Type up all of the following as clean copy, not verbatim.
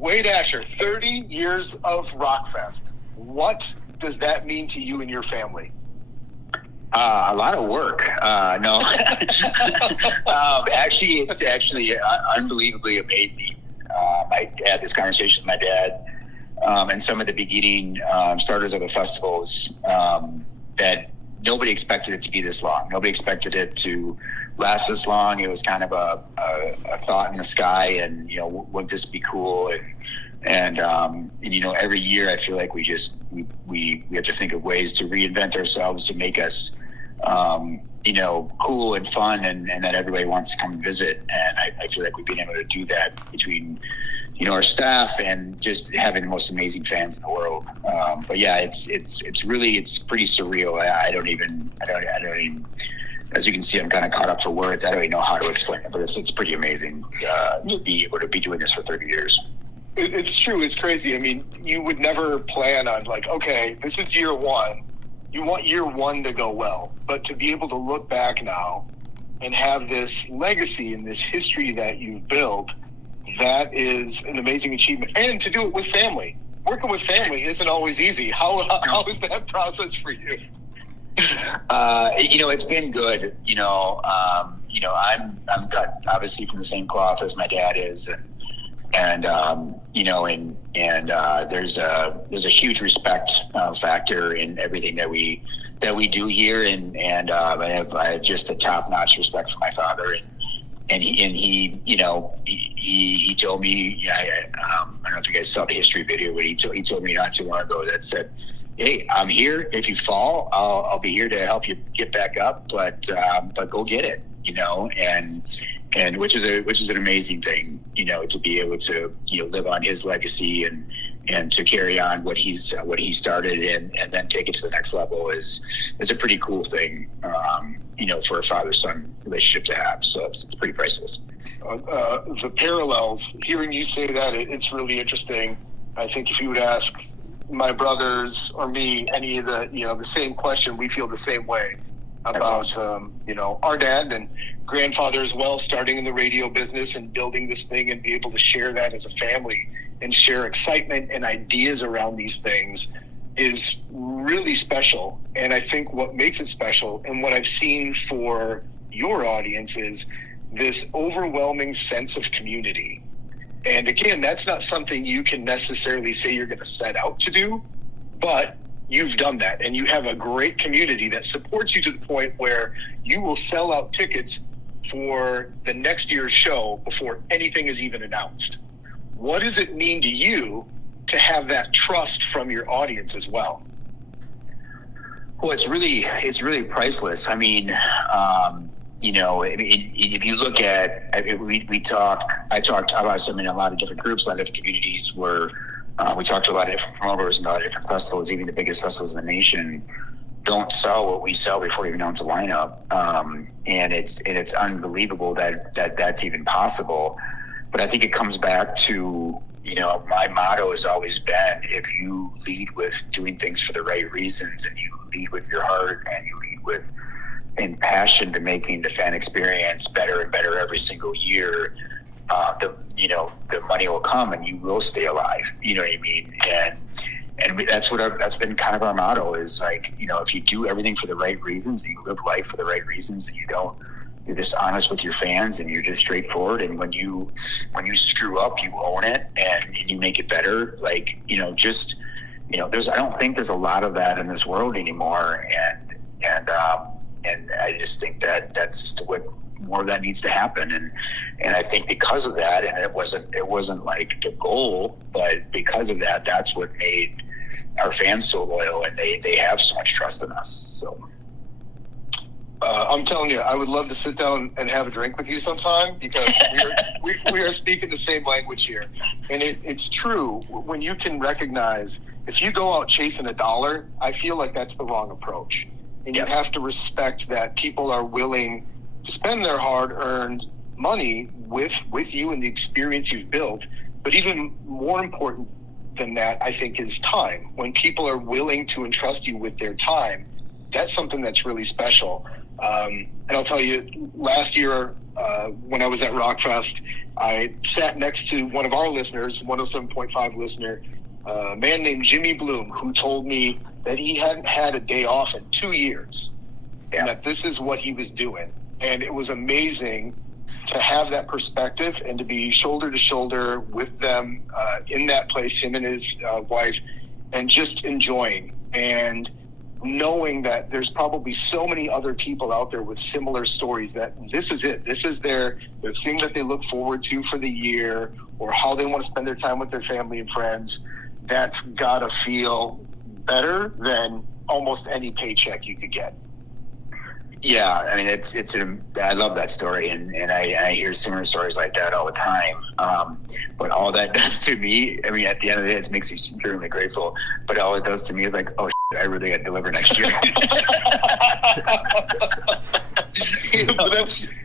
Wade Asher, 30 years of Rockfest. What does that mean to you and your family? A lot of work. No, actually, it's actually unbelievably amazing. I had this conversation with my dad, and some of the beginning starters of the festivals that nobody expected it to be this long. Nobody expected it to last this long. It was kind of a thought in the sky, and would this be cool? And every year I feel like we have to think of ways to reinvent ourselves to make us cool and fun, and that everybody wants to come and visit. And I feel like we've been able to do that between our staff and just having the most amazing fans in the world. But yeah, it's pretty surreal. I don't even, as you can see, I'm kind of caught up for words. I don't even know how to explain it, but it's pretty amazing to be able to be doing this for 30 years. It's true. It's crazy. I mean, you would never plan on okay, this is year one. You want year one to go well, but to be able to look back now and have this legacy and this history that you've built, that is an amazing achievement. And to do it with family. Working with family isn't always easy. How is that process for you? It's been good. I'm cut obviously from the same cloth as my dad is, and there's a huge respect factor in everything that we do here, and I have just a top-notch respect for my father, and he told me, I don't know if you guys saw the history video, but he told me not too long ago that said, "Hey, I'm here. If you fall, I'll be here to help you get back up, but go get it," and which is an amazing thing, to be able to live on his legacy and to carry on what he started and then take it to the next level is a pretty cool thing, for a father-son relationship to have. So it's pretty priceless. The parallels, hearing you say that, it's really interesting. I think if you would ask my brothers or me any of the same question, we feel the same way about awesome. Our dad and grandfather as well, starting in the radio business and building this thing and be able to share that as a family and share excitement and ideas around these things is really special. And I think what makes it special and what I've seen for your audience is this overwhelming sense of community. And again, that's not something you can necessarily say you're going to set out to do, but you've done that, and you have a great community that supports you to the point where you will sell out tickets for the next year's show before anything is even announced. What does it mean to you to have that trust from your audience as well? Well, it's really priceless. I mean, if you look at, I talked about some in a lot of different groups, a lot of different communities where we talked to a lot of different promoters and a lot of different festivals. Even the biggest festivals in the nation don't sell what we sell before we even announce a lineup, and it's unbelievable that that's even possible. But I think it comes back to my motto has always been: if you lead with doing things for the right reasons, and you lead with your heart, and you lead with passion to making the fan experience better and better every single year, the money will come and you will stay alive. You know what I mean? And that's been kind of our motto is if you do everything for the right reasons, and you live life for the right reasons, and you're just honest with your fans, and you're just straightforward. And when you screw up, you own it and you make it better. I don't think there's a lot of that in this world anymore. And I just think that that's what more of that needs to happen. And I think because of that, and it wasn't like the goal, but because of that, that's what made our fans so loyal, and they have so much trust in us. So I'm telling you, I would love to sit down and have a drink with you sometime, because we are speaking the same language here. And it's true, when you can recognize, if you go out chasing a dollar, I feel like that's the wrong approach. And you have to respect that people are willing to spend their hard-earned money with you and the experience you've built. But even more important than that, I think, is time. When people are willing to entrust you with their time, that's something that's really special. And I'll tell you, last year when I was at Rockfest, I sat next to one of our listeners, 107.5 listener, a man named Jimmy Bloom, who told me that he hadn't had a day off in 2 years, and that this is what he was doing. And it was amazing to have that perspective and to be shoulder to shoulder with them in that place, him and his wife, and just enjoying and knowing that there's probably so many other people out there with similar stories, that this is it. This is their thing that they look forward to for the year, or how they want to spend their time with their family and friends. That's got to feel better than almost any paycheck you could get. Yeah, I mean, I love that story, and I hear similar stories like that all the time. But all that does to me, I mean, at the end of the day, it makes me extremely grateful. But all it does to me is like, oh, I really got to deliver next year. But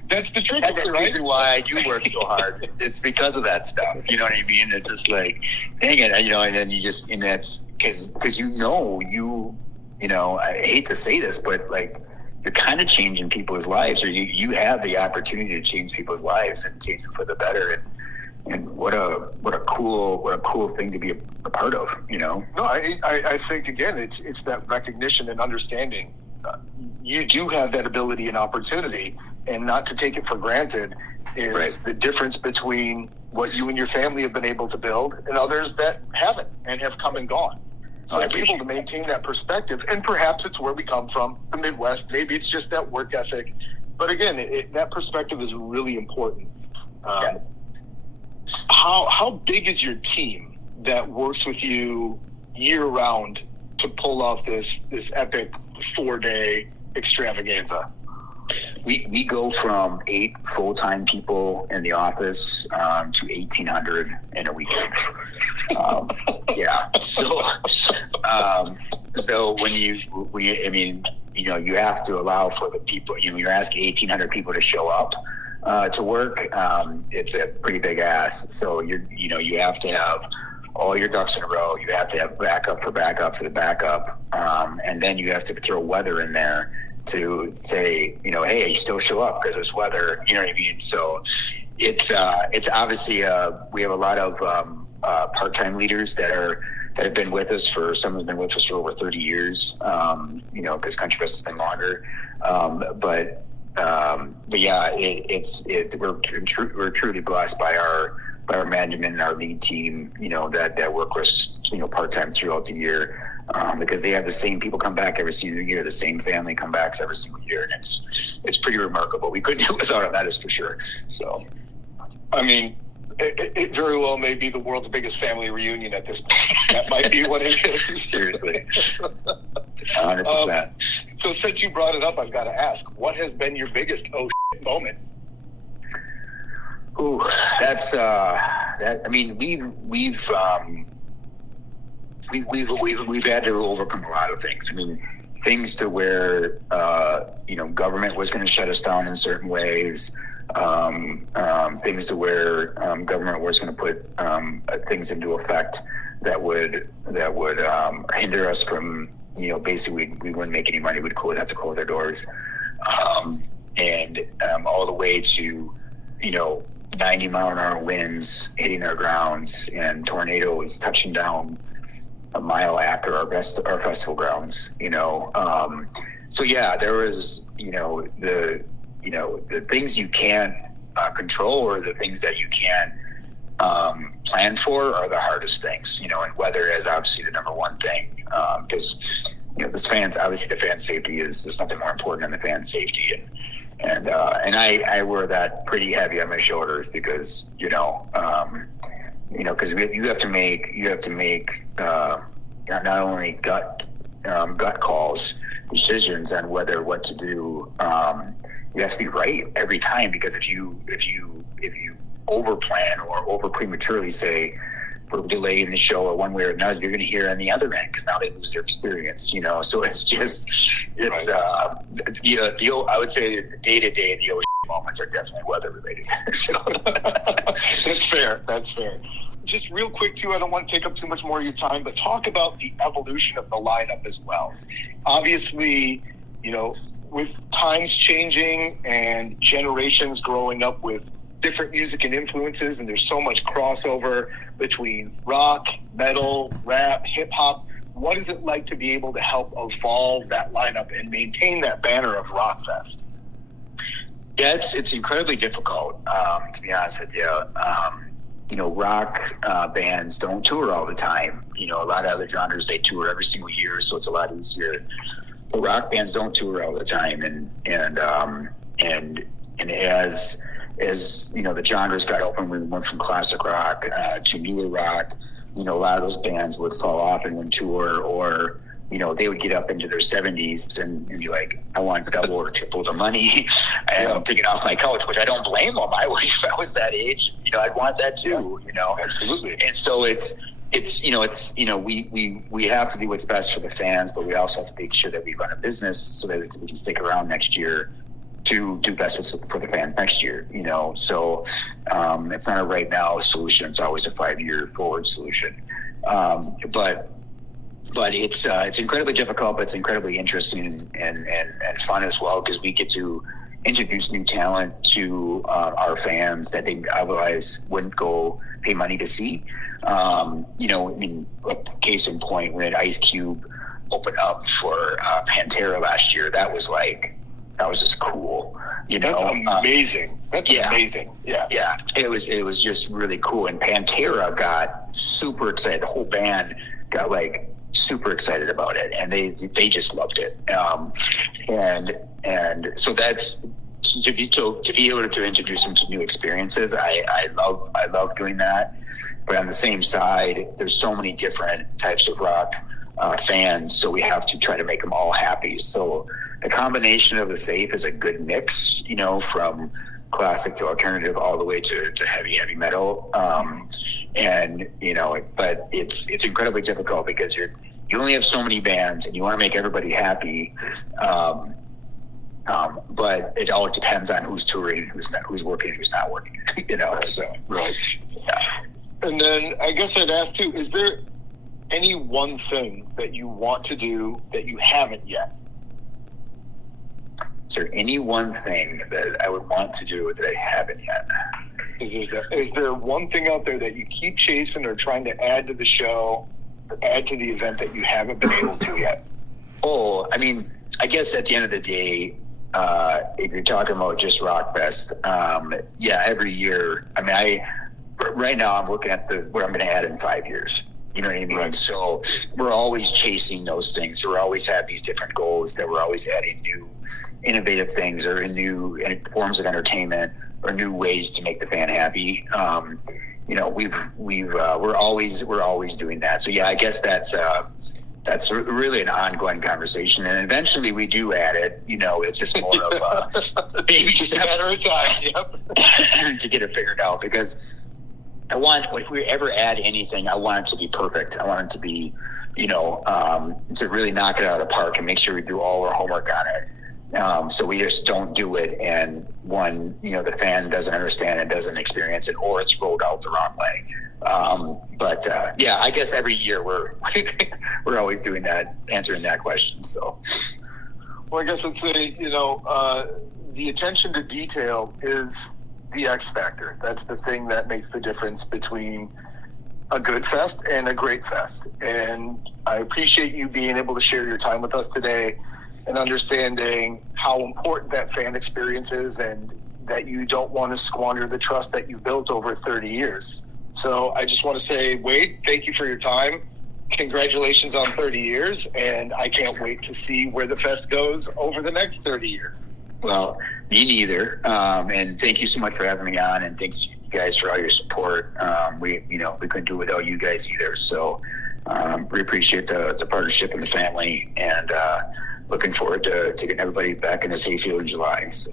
that's the trick, that's the right? reason why I do work so hard. It's because of that stuff. You know what I mean? It's just like, dang it, you know. And then you just, and that's because you know, I hate to say this, but like, you're kind of changing people's lives, or you have the opportunity to change people's lives and change them for the better. And what a cool thing to be a part of, you know? No, I think, again, it's that recognition and understanding. You do have that ability and opportunity, and not to take it for granted is right. The difference between what you and your family have been able to build and others that haven't and have come and gone. So to be able to maintain that perspective, and perhaps it's where we come from, the Midwest, maybe it's just that work ethic. But again, that perspective is really important. How big is your team that works with you year round to pull off this epic 4-day extravaganza? We go from 8 full-time people in the office to 1,800 in a weekend. Yeah. So when you have to allow for the people, you're asking 1,800 people to show up to work. It's a pretty big ask. So you have to have all your ducks in a row. You have to have backup for the backup. And then you have to throw weather in there to say, hey, you still show up because there's weather, you know what I mean? So it's obviously, we have a lot of part-time leaders that have been with us some have been with us for over 30 years, because Country Fest has been longer. But yeah, we're truly blessed by our management and our lead team, that work with us, part-time throughout the year. Because they have the same people come back every single year, the same family come back every single year, and it's pretty remarkable. We couldn't do it without them, that is for sure. So, I mean, it very well may be the world's biggest family reunion at this point. That might be what it is. Seriously, 100%. So, since you brought it up, I've got to ask: what has been your biggest moment? Ooh, that's that. I mean, we've had to overcome a lot of things. I mean, things to where government was going to shut us down in certain ways. Things to where government was going to put things into effect that would hinder us from basically we wouldn't make any money. We'd have to close our doors, and all the way to 90-mile-an-hour winds hitting our grounds and tornadoes touching down a mile after our festival grounds, so yeah, there was, the things you can't control, or the things that you can't plan for, are the hardest things, and weather is obviously the number one thing, because the fan safety there's nothing more important than the fan safety, and I wear that pretty heavy on my shoulders because because you have to make not only gut calls, decisions on what to do. You have to be right every time, because if you over plan or over prematurely say we're delaying the show or one way or another, you're going to hear on the other end, because now they lose their experience. So it's I would say day to day the moments are definitely weather related. That's fair. Just real quick too, I don't want to take up too much more of your time, but talk about the evolution of the lineup as well. Obviously, with times changing and generations growing up with different music and influences, and there's so much crossover between rock, metal, rap, hip hop, what is it like to be able to help evolve that lineup and maintain that banner of Rockfest? Yeah, it's incredibly difficult, to be honest with you. Rock bands don't tour all the time. A lot of other genres, they tour every single year, so it's a lot easier. But rock bands don't tour all the time, and as the genres got open, we went from classic rock to newer rock. A lot of those bands would fall off and wouldn't tour, or they would get up into their 70s and be like, I want double or triple the money, and I'm taking off my couch, which I don't blame them. If I was that age, I'd want that too. Absolutely. And so we have to do what's best for the fans, but we also have to make sure that we run a business so that we can stick around next year to do best for the fans next year. So it's not a right now solution. It's always a 5-year forward solution. But it's incredibly difficult, but it's incredibly interesting and fun as well, because we get to introduce new talent to our fans that they otherwise wouldn't go pay money to see. A case in point, when Ice Cube opened up for Pantera last year, that was just cool. That's amazing. That's amazing. Yeah. Yeah. It was just really cool. And Pantera got super excited. The whole band got super excited about it, and they just loved it. And so that's to be able to introduce them to new experiences. I love doing that. But on the same side, there's so many different types of rock fans, so we have to try to make them all happy. So the combination of the safe is a good mix, from classic to alternative all the way to heavy metal. But it's incredibly difficult because you only have so many bands and you want to make everybody happy. But it all depends on who's touring, who's working, who's not working, so. Right. Yeah. And then I guess I'd ask too, is there any one thing that you want to do that you haven't yet? Is there any one thing that I would want to do that I haven't yet? Is there one thing out there that you keep chasing or trying to add to the show or add to the event that you haven't been able to yet? I guess at the end of the day, if you're talking about just Rockfest, every year, right now I'm looking at what I'm going to add in 5 years. You know what I mean? Right. So we're always chasing those things. We always have these different goals that we're always adding new innovative things or new forms of entertainment or new ways to make the fan happy. We're always doing that. So yeah, I guess that's really an ongoing conversation, and eventually we do add it. It's just more of maybe just a matter of time, to get it figured out. Because if we ever add anything, I want it to be perfect. I want it to be, to really knock it out of the park and make sure we do all our homework on it. So we just don't do it, and the fan doesn't understand it, doesn't experience it, or it's rolled out the wrong way. I guess every year we're always doing that, answering that question. So, well, I guess I'd say the attention to detail is the X factor. That's the thing that makes the difference between a good fest and a great fest. And I appreciate you being able to share your time with us today and understanding how important that fan experience is, and that you don't want to squander the trust that you built over 30 years. So I just want to say, Wade, thank you for your time. Congratulations on 30 years, and I can't wait to see where the fest goes over the next 30 years. Well, me neither. And thank you so much for having me on, and thanks you guys for all your support. We couldn't do it without you guys either. So we appreciate the partnership and the family, and looking forward to getting everybody back in this hayfield in July. So.